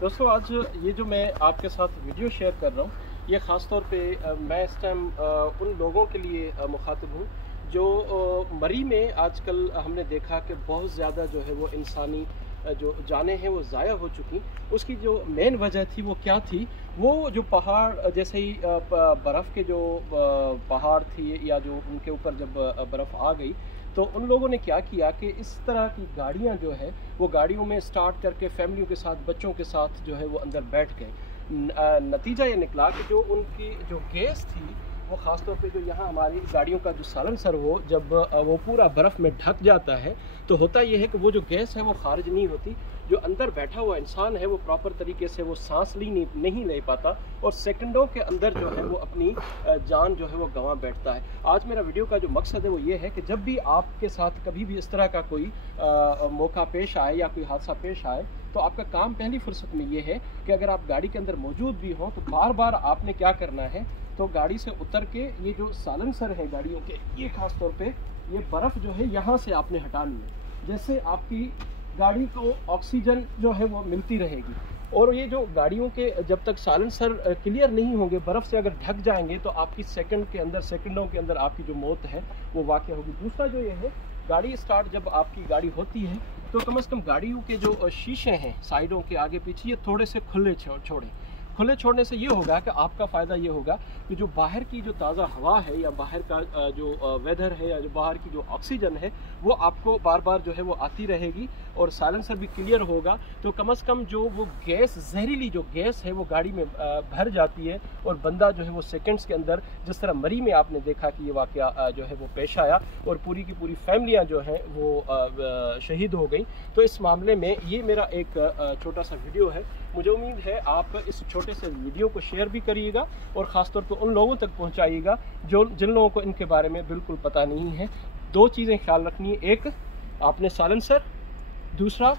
दोस्तों, आज ये जो मैं आपके साथ वीडियो शेयर कर रहा हूँ, ये ख़ास तौर पे मैं इस टाइम उन लोगों के लिए मुखातिब हूँ जो मरी में आजकल हमने देखा कि बहुत ज़्यादा जो है वो इंसानी जो जानें हैं वो ज़ाया हो चुकी। उसकी जो मेन वजह थी वो क्या थी? वो जो पहाड़ जैसे ही बर्फ़ के जो पहाड़ थी या जो उनके ऊपर जब बर्फ़ आ गई, तो उन लोगों ने क्या किया कि इस तरह की गाड़ियाँ जो है वो गाड़ियों में स्टार्ट करके फैमिलियों के साथ, बच्चों के साथ जो है वो अंदर बैठ गए। नतीजा ये निकला कि जो उनकी जो गैस थी वो ख़ास तौर पे जो यहाँ हमारी गाड़ियों का जो साइलेंसर हो, जब वो पूरा बर्फ़ में ढक जाता है तो होता ये है कि वो जो गैस है वो खारिज नहीं होती। जो अंदर बैठा हुआ इंसान है वो प्रॉपर तरीके से वो सांस नहीं ले पाता और सेकंडों के अंदर जो है वो अपनी जान जो है वो गंवा बैठता है। आज मेरा वीडियो का जो मकसद है वो ये है कि जब भी आपके साथ कभी भी इस तरह का कोई मौका पेश आए या कोई हादसा पेश आए, तो आपका काम पहली फुर्सत में ये है कि अगर आप गाड़ी के अंदर मौजूद भी हों तो बार बार आपने क्या करना है, तो गाड़ी से उतर के ये जो साइलेंसर है गाड़ियों के, ये खास तौर पे ये बर्फ़ जो है यहाँ से आपने हटानी है, जैसे आपकी गाड़ी को ऑक्सीजन जो है वो मिलती रहेगी। और ये जो गाड़ियों के जब तक साइलेंसर क्लियर नहीं होंगे, बर्फ़ से अगर ढक जाएंगे, तो आपकी सेकंडों के अंदर आपकी जो मौत है वो वाक़या होगी। दूसरा जो ये है, गाड़ी स्टार्ट जब आपकी गाड़ी होती है तो कम से कम गाड़ियों के जो शीशे हैं साइडों के आगे पीछे, ये थोड़े से खुले छोड़ें। खुले छोड़ने से ये होगा कि आपका फ़ायदा ये होगा कि जो बाहर की जो ताज़ा हवा है या बाहर का जो वेदर है या जो बाहर की जो ऑक्सीजन है वो आपको बार बार जो है वो आती रहेगी और साइलेंसर भी क्लियर होगा। तो कम से कम जो वो गैस, जहरीली जो गैस है वो गाड़ी में भर जाती है और बंदा जो है वो सेकंड्स के अंदर, जिस तरह मरी में आपने देखा कि ये वाक़या जो है वो पेश आया और पूरी की पूरी फैमिलियाँ जो हैं वो शहीद हो गई। तो इस मामले में ये मेरा एक छोटा सा वीडियो है। मुझे उम्मीद है आप इस छोटे से वीडियो को शेयर भी करिएगा और ख़ास तौर पर उन लोगों तक पहुंचाइएगा जिन लोगों को इनके बारे में बिल्कुल पता नहीं है। दो चीज़ें ख्याल रखनी है, एक आपने साइलेंसर, दूसरा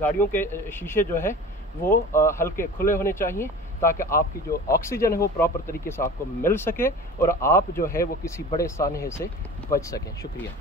गाड़ियों के शीशे जो है वो हल्के खुले होने चाहिए ताकि आपकी जो ऑक्सीजन है वो प्रॉपर तरीके से आपको मिल सके और आप जो है वो किसी बड़े सानहे से बच सकें। शुक्रिया।